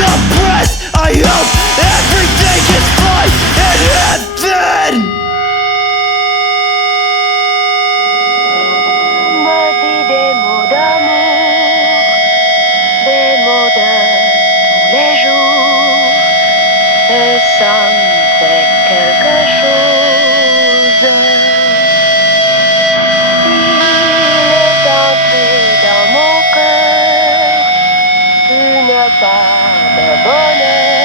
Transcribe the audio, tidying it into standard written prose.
compress. I hope everything is fine in heaven. Me dis des mots d'amour, des mots de tous les jours, et ça me fait quelque chose. Il est entré dans mon cœur une part de bonheur.